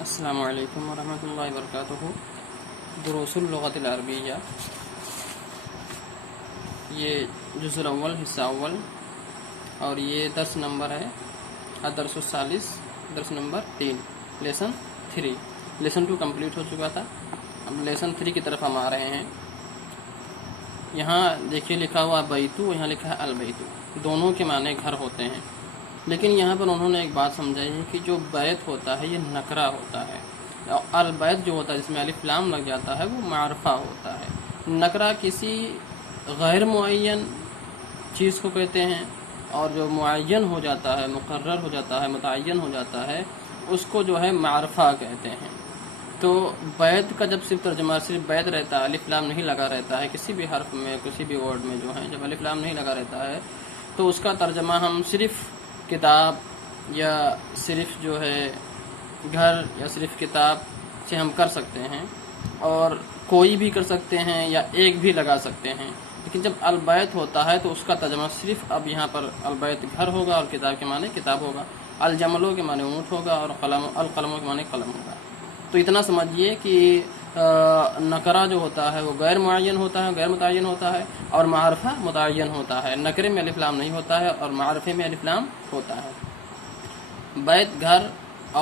السلام علیکم ورحمۃ اللہ وبرکاتہ۔ دروس اللغۃ العربیہ، یہ جزء الاول حصہ اول، اور یہ درس نمبر ہے الدرس الثالث، درس نمبر 3، لیسن 3۔ لیسن 2 کمپلیٹ ہو چکا تھا، اب لیسن 3 کی طرف ہم آ رہے ہیں۔ یہاں دیکھیے لکھا ہوا بیتو، یہاں لکھا ہے البیتو، دونوں کے معنی گھر ہوتے ہیں، لیکن یہاں پر انہوں نے ایک بات سمجھائی ہے کہ جو بیت ہوتا ہے یہ نکرہ ہوتا ہے، اور البیت جو ہوتا ہے جس میں الف لام لگ جاتا ہے وہ معرفہ ہوتا ہے۔ نکرہ کسی غیر معین چیز کو کہتے ہیں، اور جو معین ہو جاتا ہے، مقرر ہو جاتا ہے، متعین ہو جاتا ہے، اس کو جو ہے معرفہ کہتے ہیں۔ تو بیت کا جب صرف ترجمہ صرف بیت رہتا ہے، الف لام نہیں لگا رہتا ہے کسی بھی حرف میں، کسی بھی ورڈ میں جو ہے جب الف لام نہیں لگا رہتا ہے تو اس کا ترجمہ ہم صرف کتاب یا صرف جو ہے گھر یا صرف کتاب سے ہم کر سکتے ہیں، اور کوئی بھی کر سکتے ہیں یا ایک بھی لگا سکتے ہیں۔ لیکن جب البیت ہوتا ہے تو اس کا ترجمہ صرف اب یہاں پر البیت گھر ہوگا، اور کتاب کے معنی کتاب ہوگا، الجملوں کے معنی اونٹ ہوگا، اور القلموں کے معنی قلم ہوگا۔ تو اتنا سمجھیے کہ نکرہ جو ہوتا ہے وہ غیر معین ہوتا ہے، غیر متعین ہوتا ہے، اور معرفہ متعین ہوتا ہے۔ نکرے میں الف لام نہیں ہوتا ہے اور معرفے میں الف لام ہوتا ہے۔ بیت گھر،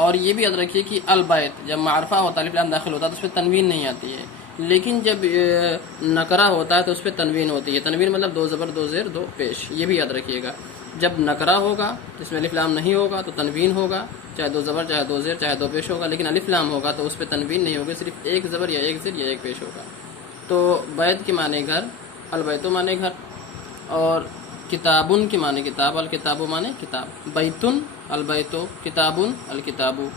اور یہ بھی یاد رکھیے کہ البیت جب معرفہ ہوتا ہے الف لام داخل ہوتا ہے تو اس پہ تنوین نہیں آتی ہے، لیکن جب نکرہ ہوتا ہے تو اس پہ تنوین ہوتی ہے۔ تنوین مطلب 2 زبر 2 زیر 2 پیش، یہ بھی یاد رکھیے گا۔ جب نکرہ ہوگا جس میں الف لام نہیں ہوگا تو تنوین ہوگا، چاہے 2 زبر چاہے 2 زیر چاہے 2 پیش ہوگا، لیکن الف لام ہوگا تو اس پہ تنوین نہیں ہوگی، صرف 1 زبر یا 1 زیر یا 1 پیش ہوگا۔ تو بیت کے معنی گھر، البیتو معنی گھر، اور کتابن کے معنی کتاب، الکتابو معنی کتاب، بیتن البیتو، کتابن الکتابو،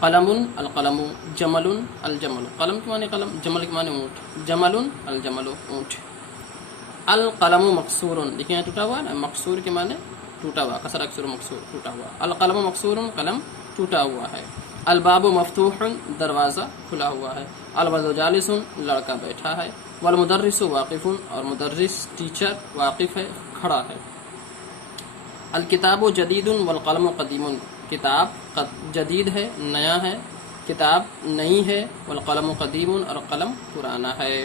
قلم القلم، جمل الجمل، قلم کے معنی قلم، جمل کے معنی اونٹ، جمل الجمل اونٹ۔ القلم مقصور، دیکھیں یہاں ٹوٹا ہوا ہے نا، مقصور کے معنی ٹوٹا ہوا، کسر اکثر مقصور ٹوٹا ہوا، القلم مقصور قلم ٹوٹا ہوا ہے۔ الباب مفتوح، دروازہ کھلا ہوا ہے۔ الولد جالس، لڑکا بیٹھا ہے۔ والمدرس واقف، اور مدرس ٹیچر واقف ہے، کھڑا ہے۔ الکتاب جدید والقلم قدیم، کتاب جدید ہے، نیا ہے، کتاب نئی ہے، والقلم قدیم، اور قلم پرانا ہے۔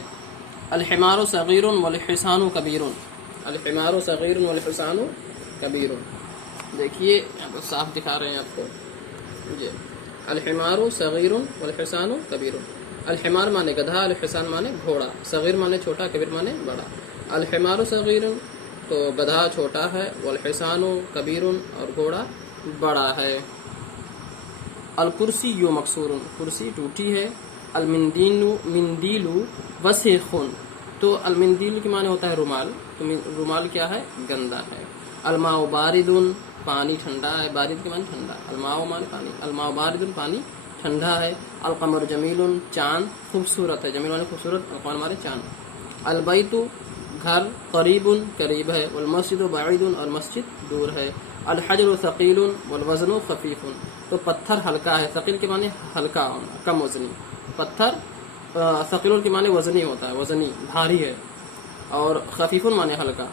الحمار صغیر والحصان کبیر، الحمار صغیر والحصان کبیر، دیکھیے یہاں پر صاف دکھا رہے ہیں آپ کو، جی الحمار صغیر والحصان کبیر۔ الحمار مانے گدھا، الحصان مانے گھوڑا، صغیر مانے چھوٹا، کبیر مانے بڑا۔ الحمار صغیر تو گدھا چھوٹا ہے، والحصان کبیر، اور گھوڑا بڑا ہے۔ الکرسی مکسور، کرسی ٹوٹی ہے۔ المندیل وسخ، تو المندیل کے معنی ہوتا ہے رومال، تو رومال کیا ہے؟ گندا ہے۔ الماء بارد، پانی ٹھنڈا ہے، بارد کے معنی ٹھنڈا، الماء معنی پانی، الماء بارد پانی ٹھنڈا ہے۔ القمر جمیل، چاند خوبصورت ہے، جمیل معنی خوبصورت، القمر معنی چاند۔ البیت گھر، قریب قریب ہے، والمسجد بعید، اور مسجد دور ہے۔ الحجر ثقیل والوزن خفیف، تو پتھر ہلکا ہے، ثقیل کے معنی ہلکا ہونا، کم وزنی، پتھر ثقیل کے معنی وزنی ہوتا ہے، وزنی بھاری ہے، اور خفیف معنی ہلکا۔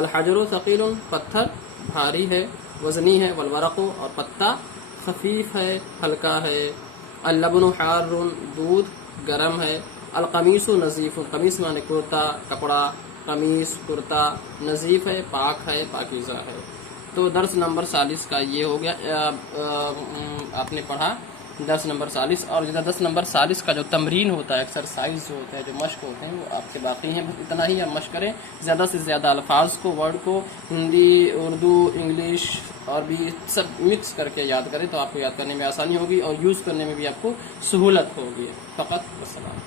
الحجر ثقیل، پتھر بھاری ہے، وزنی ہے، والورق، اور پتا خفیف ہے، ہلکا ہے۔ اللبن حار، دودھ گرم ہے۔ القمیص نظیف، قمیص معنی کرتا، کپڑا، قمیص کرتا نظیف ہے، پاک ہے، پاکیزہ ہے۔ تو درس نمبر 40 کا یہ ہو گیا، آپ نے پڑھا درس نمبر 40، اور درس نمبر 40 کا جو تمرین ہوتا ہے، ایکسرسائز جو ہوتا ہے، جو مشق ہوتے ہیں، وہ آپ کے باقی ہیں، اتنا ہی آپ مشق کریں، زیادہ سے زیادہ الفاظ کو، ورڈ کو ہندی، اردو، انگلش اور بھی سب مکس کر کے یاد کریں، تو آپ کو یاد کرنے میں آسانی ہوگی اور یوز کرنے میں بھی آپ کو سہولت ہوگی۔ فقط والسلام۔